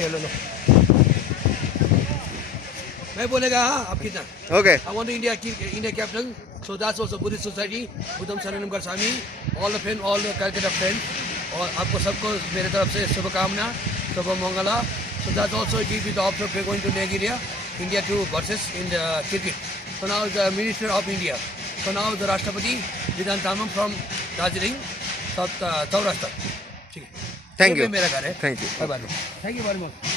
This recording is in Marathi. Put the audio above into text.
हाय हेलो लो मैं बोलेगा हाँ आप कितना Okay. I want to India capital. So that's also Buddhist society. Udam Saranam Garsami, all the friends, all the Calcutta friends, और आपको सबको मेरे तरफ से शुभकामना, शुभ Mangala. So that's also it will be the option we're going to Nigeria, India to versus in the cricket. So now the Minister of India. So now the Rashtrapati Vidhan Tamam from Darjeeling, South Saurashtra. ठीक है. Thank ये you. मेरा घर है. Thank you. Bye bye. Thank you very much.